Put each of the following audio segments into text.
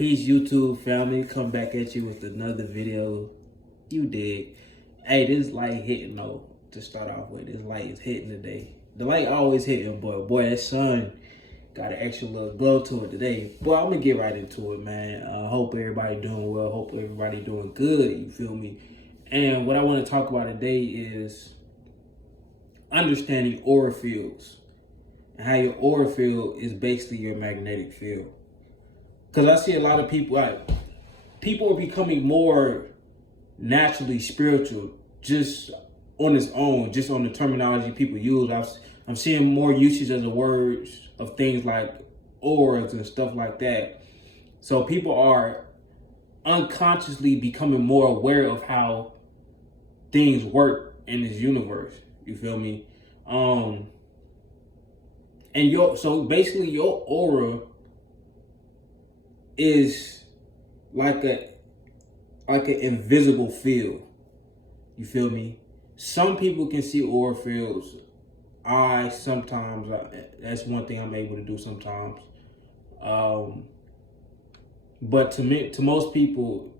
Peace, YouTube family. Come back at you with another video. You did. Hey, this light hitting though. To start off with, this light is hitting today. The light always hitting, but boy, that sun got an extra little glow to it today. Boy, I'm gonna get right into it, man. Hope everybody doing well. Hope everybody doing good. You feel me? And what I want to talk about today is understanding aura fields and how your aura field is basically your magnetic field. Because I see a lot of people, people are becoming more naturally spiritual just on its own, just on the terminology people use. I'm seeing more usage of the words of things like auras and stuff like that. So people are unconsciously becoming more aware of how things work in this universe. You feel me? And so basically your aura is like an invisible field. You feel me? Some people can see aura fields. That's one thing I'm able to do sometimes. But to most people,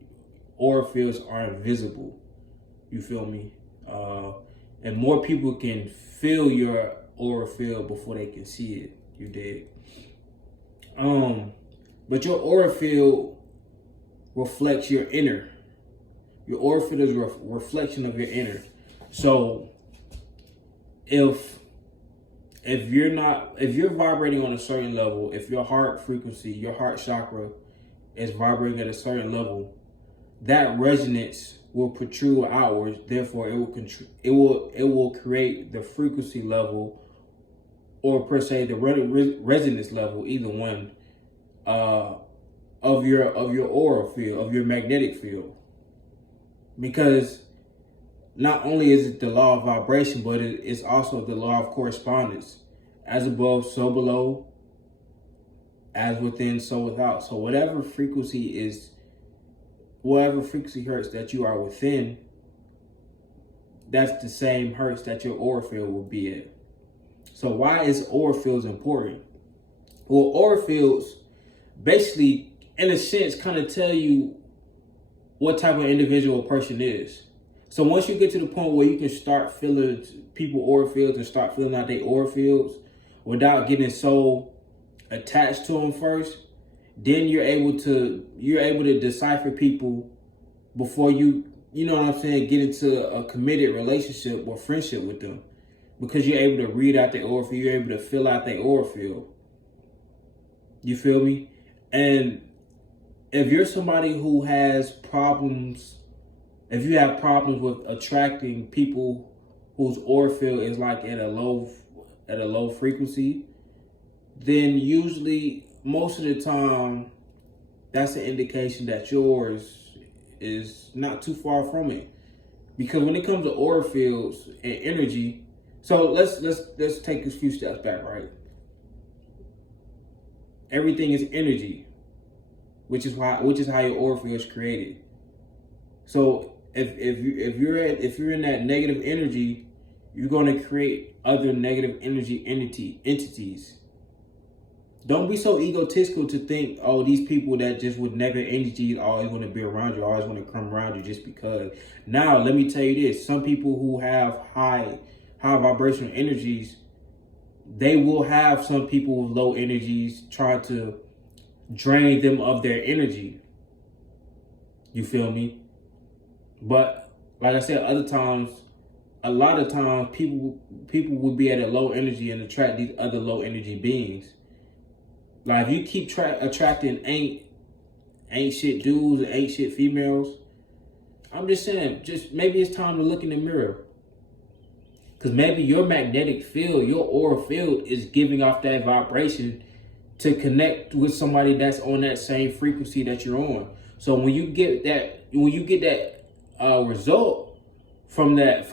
aura fields are invisible. You feel me? And more people can feel your aura field before they can see it. You dig? But your aura field reflects your inner. Your aura field is a reflection of your inner. So if you're vibrating on a certain level, if your heart frequency, your heart chakra is vibrating at a certain level, that resonance will protrude outwards. Therefore, it will create the frequency level, or per se the resonance level, either one, of your aura field, of your magnetic field. Because not only is it the law of vibration, but it's also the law of correspondence. As above, so below. As within, so without. So whatever frequency hertz that you are within, that's the same hertz that your aura field will be at. So why is aura fields important? Well, aura fields basically, in a sense, kind of tell you what type of individual a person is. So once you get to the point where you can start feeling people aura fields and start filling out their aura fields without getting so attached to them first, then you're able to decipher people before you know what I'm saying, get into a committed relationship or friendship with them, because you're able to read out their aura field, you're able to fill out their aura field. You feel me? And if you're somebody who has problems, if you have problems with attracting people whose aura field is like at a low frequency, then usually most of the time that's an indication that yours is not too far from it. Because when it comes to aura fields and energy, so let's take a few steps back, right? Everything is energy, which is how your aura field is created. So if you're in that negative energy, you're going to create other negative energy entities. Don't be so egotistical to think, oh, these people that just with negative energies always want to be around you, always want to come around you just because. Now, let me tell you this: some people who have high vibrational energies, they will have some people with low energies try to drain them of their energy. You feel me? But like I said, a lot of times people will be at a low energy and attract these other low energy beings. Like if you keep attracting ain't shit dudes and ain't shit females, I'm just saying, just maybe it's time to look in the mirror. Because maybe your magnetic field, your aura field is giving off that vibration to connect with somebody that's on that same frequency that you're on. So when you get that result from that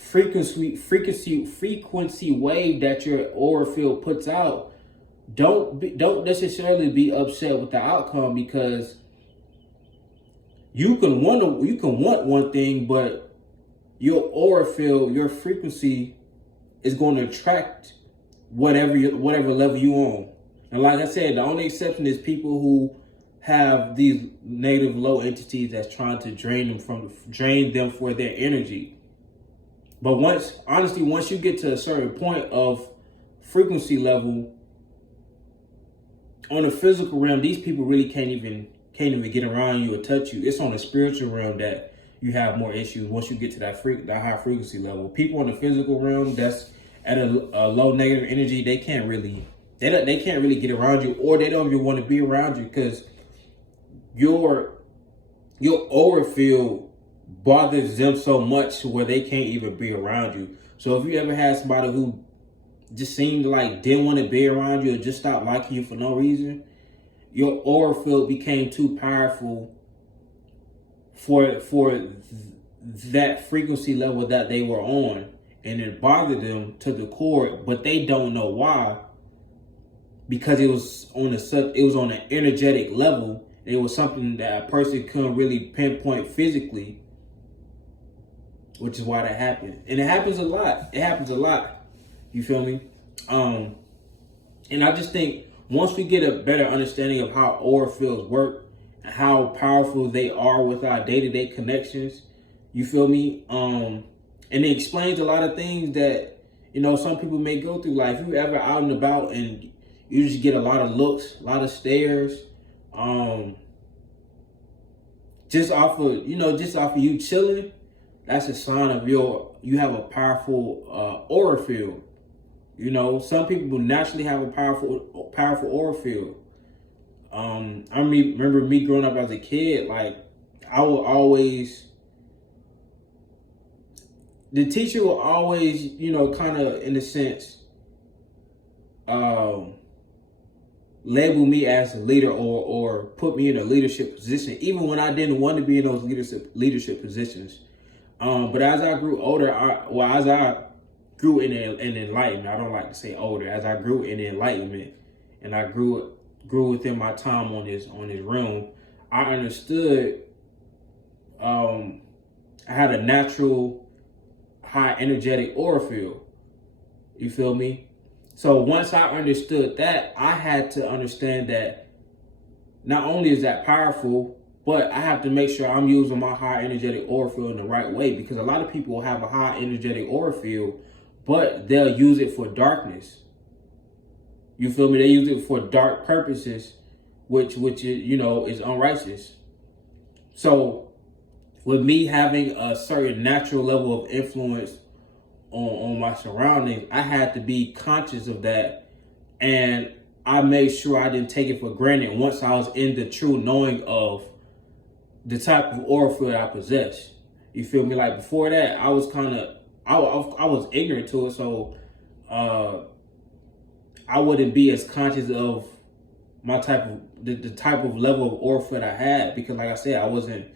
frequency wave that your aura field puts out, don't necessarily be upset with the outcome, because you can want one thing, but your aura field, your frequency is going to attract whatever level you on. And like I said, the only exception is people who have these negative low entities that's trying to drain them for their energy. But once you get to a certain point of frequency level on the physical realm, these people really can't even get around you or touch you. It's on the spiritual realm that you have more issues once you get to that high frequency level. People in the physical realm that's at a low negative energy, they can't really get around you, or they don't even want to be around you because your aura field bothers them so much to where they can't even be around you. So if you ever had somebody who just seemed like didn't want to be around you or just stopped liking you for no reason, your aura field became too powerful for that frequency level that they were on, and it bothered them to the core, but they don't know why, because it was on an energetic level. It was something that a person couldn't really pinpoint physically, which is why that happened. And it happens a lot. You feel me? And I just think once we get a better understanding of how aura fields work and how powerful they are with our day-to-day connections, you feel me? And it explains a lot of things that, some people may go through life. If you're ever out and about and you just get a lot of looks, a lot of stares, just off of you chilling, that's a sign of you have a powerful aura field. Some people will naturally have a powerful aura field. I remember me growing up as a kid, like I would always, the teacher will always, kind of in a sense, label me as a leader or put me in a leadership position, even when I didn't want to be in those leadership positions. But as I grew older, as I grew in enlightenment, I don't like to say older, as I grew in enlightenment and I grew within my time on this realm, I understood I had a natural high energetic aura field. You feel me? So once I understood that, I had to understand that not only is that powerful, but I have to make sure I'm using my high energetic aura field in the right way, because a lot of people have a high energetic aura field, but they'll use it for darkness. You feel me? They use it for dark purposes, which is unrighteous. So with me having a certain natural level of influence on my surroundings, I had to be conscious of that, and I made sure I didn't take it for granted once I was in the true knowing of the type of aura field I possess. You feel me? Like before that, I was I was ignorant to it, so I wouldn't be as conscious of my the type of level of aura field I had, because like I said, I wasn't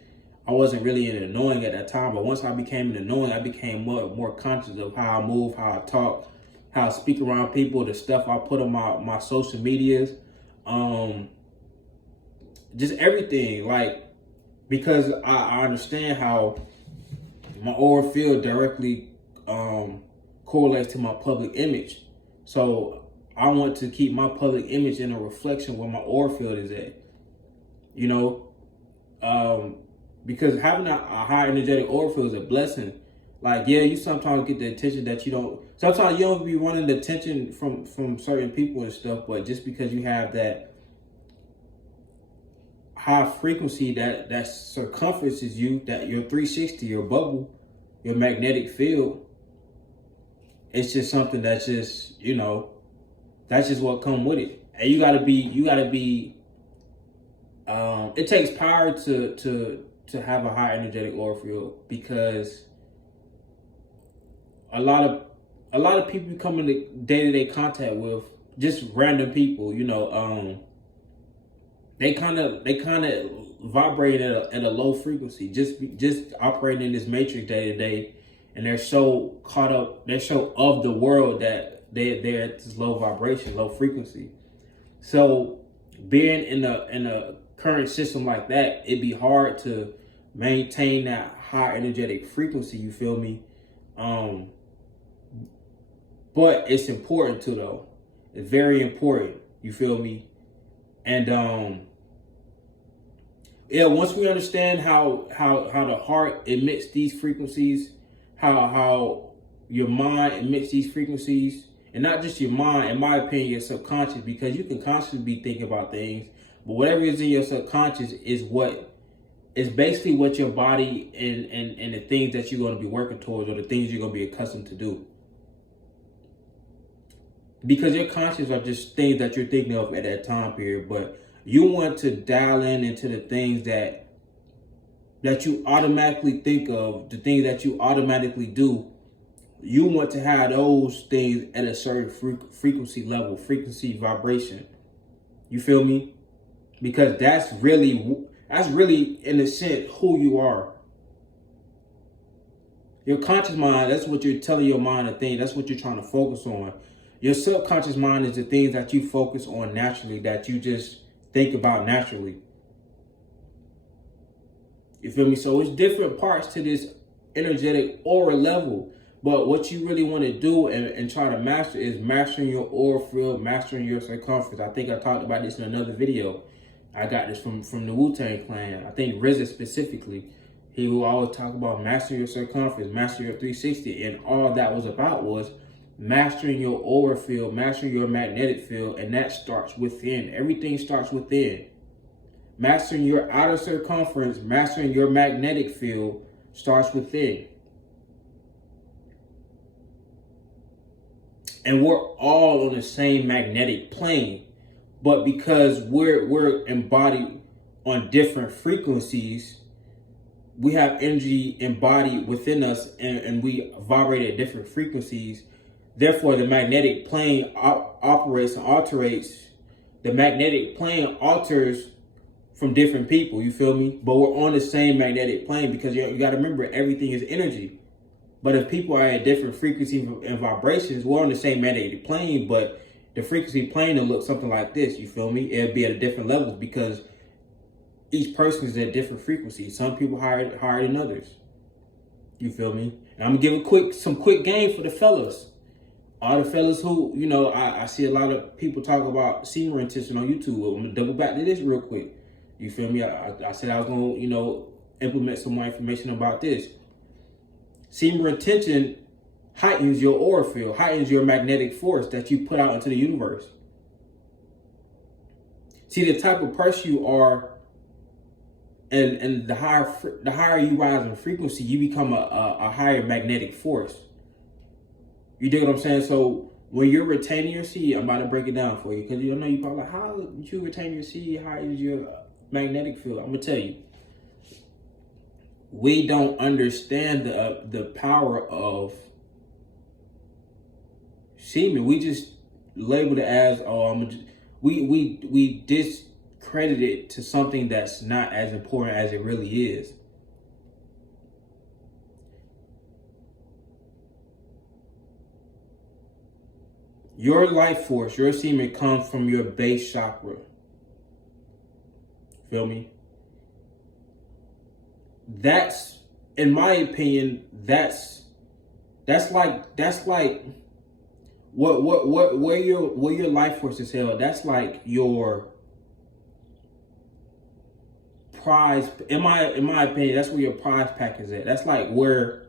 really in the knowing at that time. But once I became in the knowing, I became more conscious of how I move, how I talk, how I speak around people, the stuff I put on my social medias, just everything. Like, because I understand how my aura field directly correlates to my public image. So I want to keep my public image in a reflection where my aura field is at. Because having a high energetic aura field is a blessing. Like, yeah, you sometimes get the attention that you don't. Sometimes you don't be wanting the attention from certain people and stuff, but just because you have that high frequency that circumferences you, that your 360, your bubble, your magnetic field, it's just something that's just, that's just what come with it. And you gotta be. It takes power to have a high energetic aura field, because a lot of people you come into day-to-day contact with, just random people, they kind of vibrate at a low frequency, just operating in this matrix day to day, and they're so caught up, they're so of the world that they're at this low vibration, low frequency. So being in a current system like that, it'd be hard to maintain that high energetic frequency, you feel me? But it's important too, though. It's very important. You feel me? And yeah, once we understand how the heart emits these frequencies, how your mind emits these frequencies, and not just your mind, in my opinion, your subconscious, because you can constantly be thinking about things, but whatever is in your subconscious is basically what your body and the things that you're going to be working towards, or the things you're going to be accustomed to do. Because your conscious are just things that you're thinking of at that time period, but you want to dial in into the things that you automatically think of, the things that you automatically do. You want to have those things at a certain frequency level, frequency, vibration. You feel me? Because that's really in a sense who you are. Your conscious mind, that's what you're telling your mind to think. That's what you're trying to focus on. Your subconscious mind is the things that you focus on naturally, that you just think about naturally. You feel me? So it's different parts to this energetic aura level. But what you really want to do and try to master is mastering your aura field, mastering your circumference. I think I talked about this in another video. I got this from the Wu-Tang Clan. I think RZA specifically. He will always talk about mastering your circumference, mastering your 360. And all that was about was mastering your aura field, mastering your magnetic field. And that starts within. Everything starts within. Mastering your outer circumference, mastering your magnetic field starts within. And we're all on the same magnetic plane. But because we're embodied on different frequencies, we have energy embodied within us, and we vibrate at different frequencies. Therefore, the magnetic plane operates and alterates. The magnetic plane alters from different people, you feel me? But we're on the same magnetic plane, because you got to remember, everything is energy. But if people are at different frequencies and vibrations, we're on the same magnetic plane, but the frequency plane will look something like this, you feel me? It'll be at a different levels, because each person is at different frequencies. Some people higher than others. You feel me? And I'm gonna give some quick game for the fellas. All the fellas who, I see a lot of people talk about semen retention on YouTube. I'm gonna double back to this real quick. You feel me? I said I was gonna, implement some more information about this. Semen retention heightens your aura field, heightens your magnetic force that you put out into the universe. See, the type of person you are, and the higher you rise in frequency, you become a higher magnetic force. You dig what I'm saying? So when you're retaining your seed, I'm about to break it down for you, because you probably like, how you retain your seed, how is your magnetic field? I'm gonna tell you. We don't understand the power of semen. We just label it as we discredit it to something that's not as important as it really is. Your life force, your semen, comes from your base chakra. Feel me? That's, in my opinion, that's like where your life force is held. That's like your prize. In my opinion, that's where your prize pack is at. That's where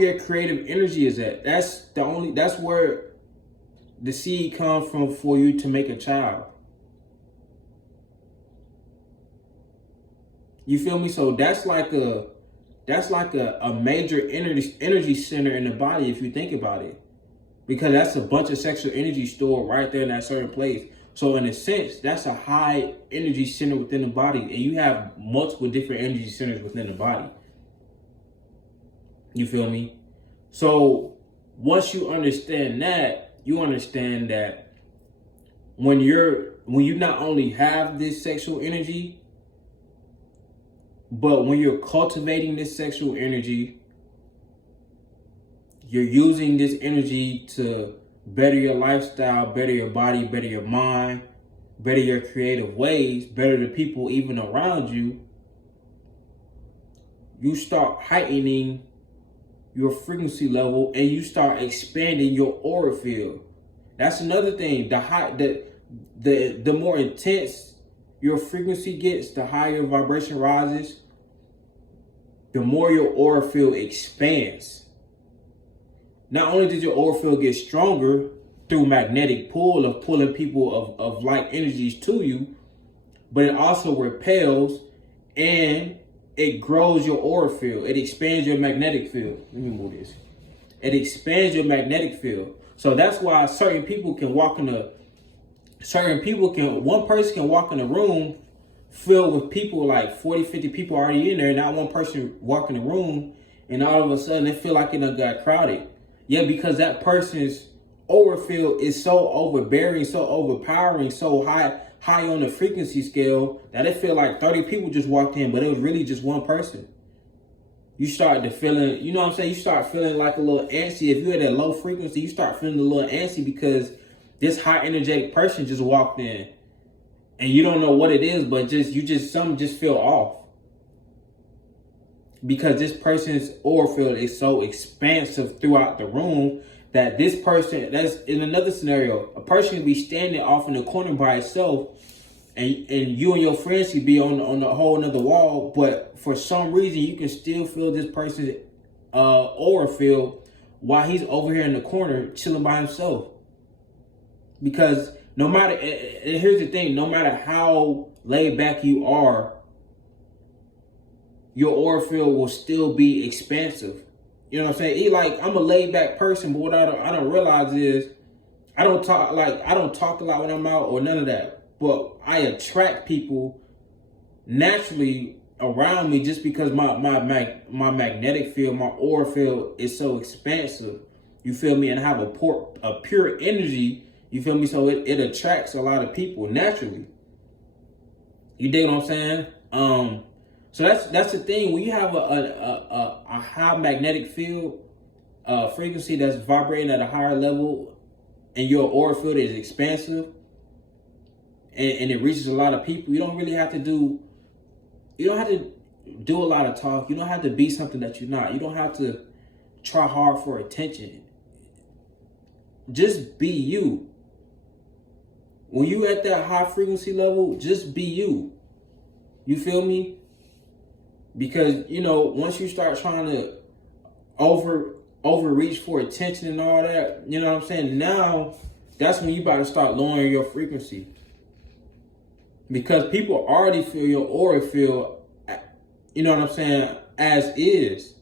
your creative energy is at. That's where the seed comes from for you to make a child. You feel me? So that's like a major energy center in the body, if you think about it, because that's a bunch of sexual energy stored right there in that certain place. So in a sense, that's a high energy center within the body, and you have multiple different energy centers within the body. You feel me? So once you understand that, you understand that when you not only have this sexual energy, but when you're cultivating this sexual energy, you're using this energy to better your lifestyle, better your body, better your mind, better your creative ways, better the people even around you. You start heightening your frequency level, and you start expanding your aura field. That's another thing. The more intense your frequency gets, the higher your vibration rises, the more your aura field expands. Not only does your aura field get stronger through magnetic pull of pulling people of like energies to you, but it also repels and it grows your aura field. It expands your magnetic field. Let me move this. It expands your magnetic field. So that's why one person can walk in a room filled with people, like 40, 50 people already in there, and not one person walk in the room, and all of a sudden it feel like it done got crowded. Yeah, because that person's aura field is so overbearing, so overpowering, so high on the frequency scale that it feel like 30 people just walked in, but it was really just one person. You start to feeling, you know what I'm saying? You start feeling like a little antsy. If you're at a low frequency, you start feeling a little antsy because this high energetic person just walked in and you don't know what it is, but something just feel off. Because this person's aura field is so expansive throughout the room that this person, that's in another scenario, a person can be standing off in the corner by itself, and you and your friends could be on the whole another wall, but for some reason you can still feel this person's aura field while he's over here in the corner chilling by himself. Because no matter, and here's the thing, no matter how laid back you are, your aura field will still be expansive. You know what I'm saying? I'm a laid back person, but what I don't realize is I don't talk a lot when I'm out or none of that. But I attract people naturally around me just because my magnetic field, my aura field is so expansive. You feel me? And I have a pure energy. You feel me? So it attracts a lot of people naturally. You dig what I'm saying? So that's the thing. When you have a high magnetic field frequency that's vibrating at a higher level, and your aura field is expansive, and it reaches a lot of people, you don't have to do a lot of talk. You don't have to be something that you're not. You don't have to try hard for attention. Just be you. When you at that high frequency level, just be you. You feel me? Because, once you start trying to overreach for attention and all that, you know what I'm saying? Now, that's when you about to start lowering your frequency. Because people already feel your aura field, you know what I'm saying, as is.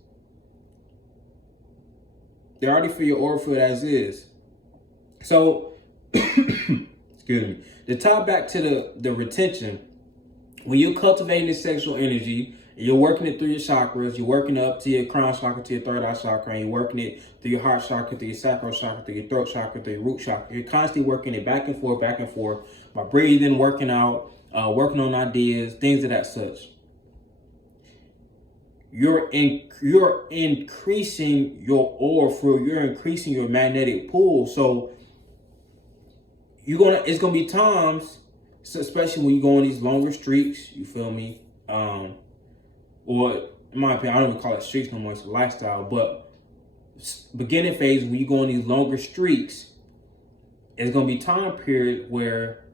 They already feel your aura field as is. So, excuse me, to tie back to the retention, when you're cultivating this sexual energy, you're working it through your chakras, you're working up to your crown chakra, to your third eye chakra, and you're working it through your heart chakra, through your sacral chakra, through your throat chakra, through your root chakra. You're constantly working it back and forth by breathing, working out, working on ideas, things of that such. You're increasing your aura field, you're increasing your magnetic pull. So it's gonna be times, so especially when you go on these longer streaks, you feel me? Or in my opinion, I don't even call it streaks no more, it's a lifestyle, but beginning phase, when you go on these longer streaks, it's going to be time period where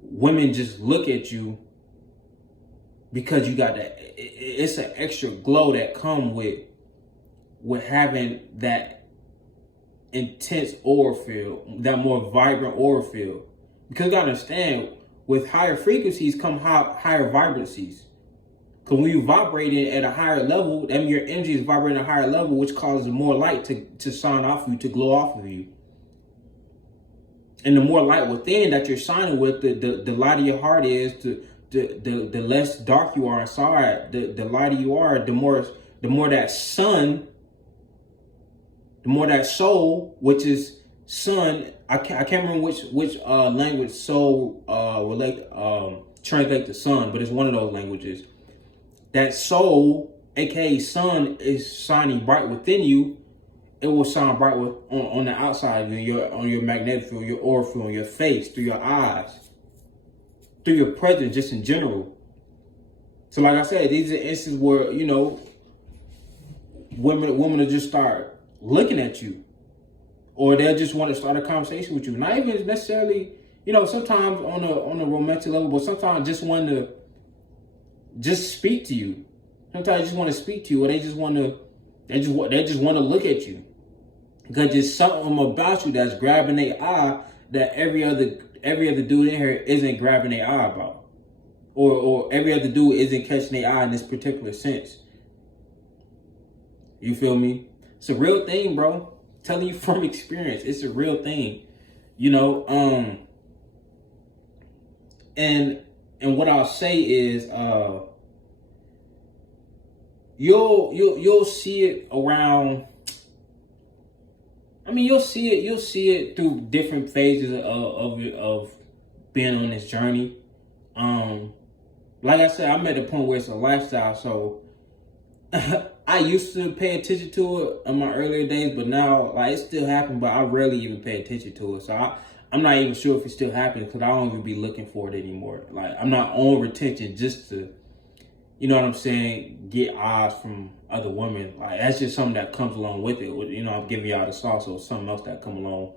women just look at you because you got that, it's an extra glow that come with having that intense aura field, that more vibrant aura field. Because you got to understand, with higher frequencies come higher vibrancies. Because when you vibrating at a higher level, that means your energy is vibrating at a higher level, which causes more light to shine off of you, to glow off of you. And the more light within that you're shining with, the lighter your heart is, the less dark you are inside, the lighter you are, the more that sun, the more that soul, which is sun. I can't remember which language soul translate to sun, but it's one of those languages. That soul, aka sun, is shining bright within you. It will shine bright on the outside of you, on your magnetic field, your aura field, your face, through your eyes, through your presence, just in general. So, like I said, these are instances where women will just start looking at you. or they'll just want to start a conversation with you. Not even necessarily, sometimes on a romantic level, but sometimes just want to just speak to you. Sometimes they just want to speak to you, or they just want to look at you, because there's something about you that's grabbing their eye that every other dude in here isn't grabbing their eye about, or every other dude isn't catching their eye in this particular sense. You feel me? It's a real thing, bro. Telling you from experience, it's a real thing. And what I'll say is, you'll see it around. I mean, you'll see it through different phases of being on this journey. Like I said, I'm at the point where it's a lifestyle, so I used to pay attention to it in my earlier days, but now, like, it still happens, but I rarely even pay attention to it. So I'm not even sure if it's still happening, because I don't even be looking for it anymore. Like, I'm not on retention just to, you know what I'm saying, get eyes from other women. Like, that's just something that comes along with it. I'm giving y'all the sauce, or something else that come along.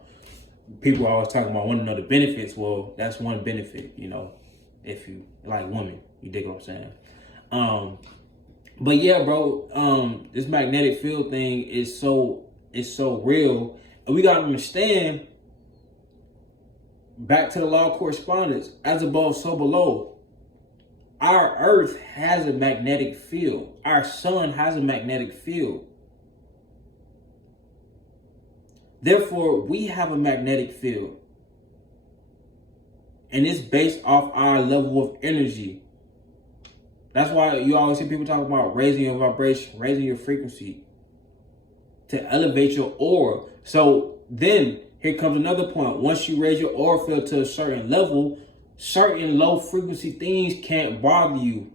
People are always talking about wanting to know the benefits. Well, that's one benefit, if you like women. You dig what I'm saying? But yeah, bro, this magnetic field thing is so real. And we gotta understand, back to the law of correspondence, as above, so below. Our earth has a magnetic field. Our sun has a magnetic field. Therefore, we have a magnetic field. And it's based off our level of energy. That's why you always hear people talk about raising your vibration, raising your frequency to elevate your aura. So then here comes another point. Once you raise your aura field to a certain level, certain low frequency things can't bother you,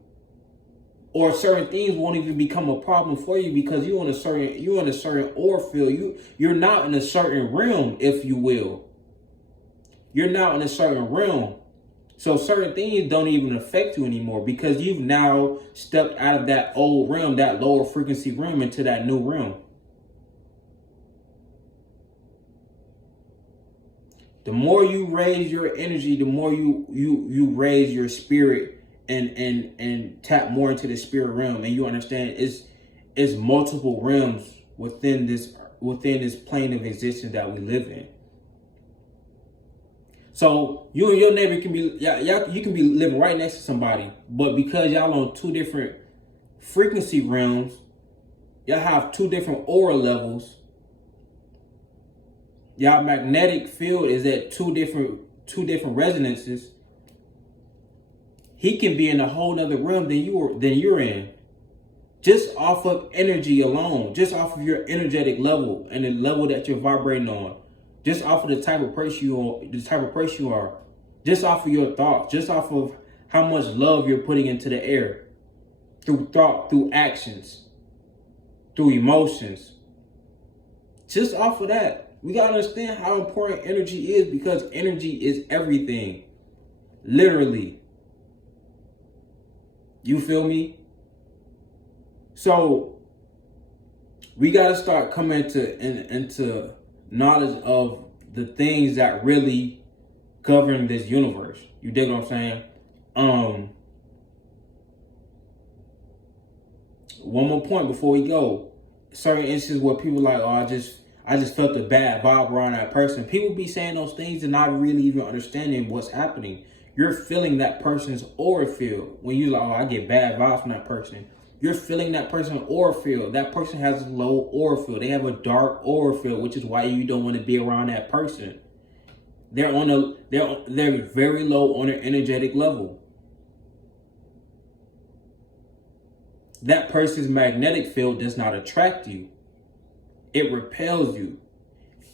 or certain things won't even become a problem for you, because you're in a certain aura field. You're not in a certain realm, if you will. You're not in a certain realm. So certain things don't even affect you anymore, because you've now stepped out of that old realm, that lower frequency realm, into that new realm. The more you raise your energy, the more you raise your spirit and tap more into the spirit realm, and you understand it's multiple realms within this plane of existence that we live in. So you and your neighbor can be, you can be living right next to somebody, but because y'all on two different frequency realms, y'all have two different aura levels. Y'all magnetic field is at two different resonances. He can be in a whole nother realm than you're in, just off of energy alone, just off of your energetic level and the level that you're vibrating on. Just off of the type of person you are, just off of your thoughts, just off of how much love you're putting into the air, through thought, through actions, through emotions. Just off of that, we gotta understand how important energy is, because energy is everything, literally. You feel me? So we gotta start coming into knowledge of the things that really govern this universe. You dig what I'm saying? One more point before we go. Certain instances where people like, oh, I just felt a bad vibe around that person. People be saying those things and not really even understanding what's happening. You're feeling that person's aura field. When you like, oh, I get bad vibes from that person. You're feeling that person's aura field. That person has a low aura field. They have a dark aura field, which is why you don't want to be around that person. They're very low on their energetic level. That person's magnetic field does not attract you. It repels you.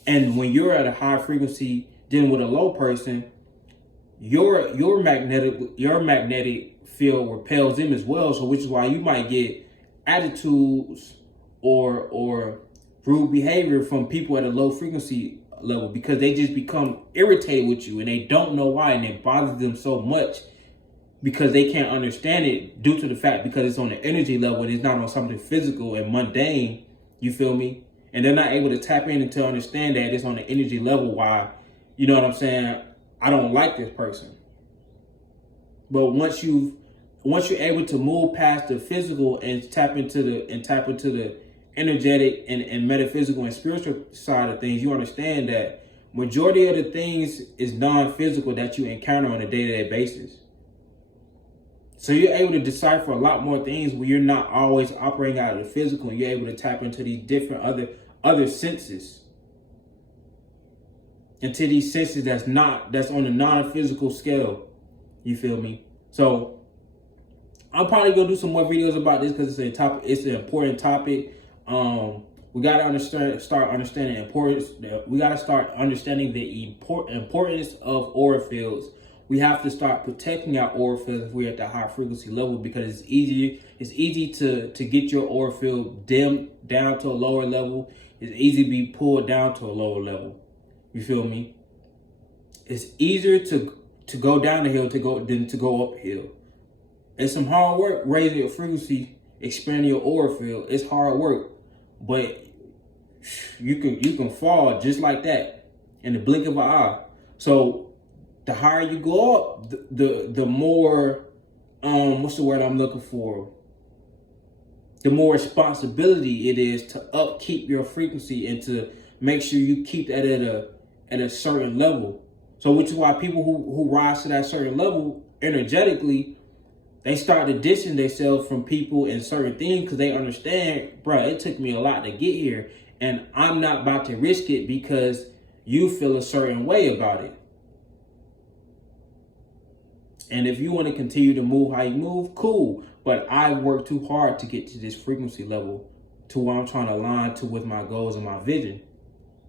And when you're at a high frequency dealing with a low person, your magnetic field repels them as well. So which is why you might get attitudes or rude behavior from people at a low frequency level, because they just become irritated with you and they don't know why, and it bothers them so much because they can't understand it, due to the fact because it's on the energy level and it's not on something physical and mundane. You feel me? and they're not able to tap in and to understand that it's on the energy level. Why, you know what I'm saying? I don't like this person. But once you're able to move past the physical and tap into the energetic and metaphysical and spiritual side of things, you understand that majority of the things is non-physical that you encounter on a day-to-day basis. So you're able to decipher a lot more things where you're not always operating out of the physical, and you're able to tap into these different other senses. Into these senses that's on a non-physical scale. You feel me? So I'm probably gonna do some more videos about this because it's an important topic. We gotta start understanding the importance. We gotta start understanding the importance of aura fields. We have to start protecting our aura fields if we're at the high frequency level, because it's easy to get your aura field dimmed down to a lower level. It's easy to be pulled down to a lower level. You feel me? It's easier to go down the hill than to go uphill. It's some hard work raising your frequency, expanding your aura field. It's hard work, but you can fall just like that in the blink of an eye. So the higher you go up, the more what's the word I'm looking for? The more responsibility it is to upkeep your frequency and to make sure you keep that at a certain level. So which is why people who rise to that certain level energetically, they start to distance themselves from people and certain things because they understand, bro, it took me a lot to get here, and I'm not about to risk it because you feel a certain way about it. And if you want to continue to move how you move, cool. But I worked too hard to get to this frequency level to where I'm trying to align to with my goals and my vision.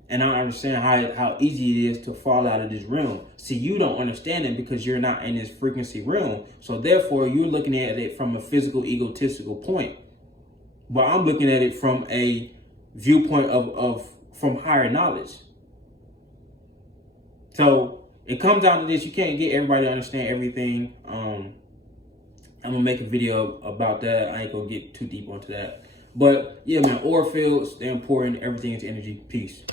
And I understand how easy it is to fall out of this realm. See, you don't understand it because you're not in this frequency realm. So therefore, you're looking at it from a physical, egotistical point. But I'm looking at it from a viewpoint from higher knowledge. So it comes down to this: you can't get everybody to understand everything. I'm gonna make a video about that. I ain't gonna get too deep onto that. But yeah, man, aura fields, they're important. Everything is energy. Peace.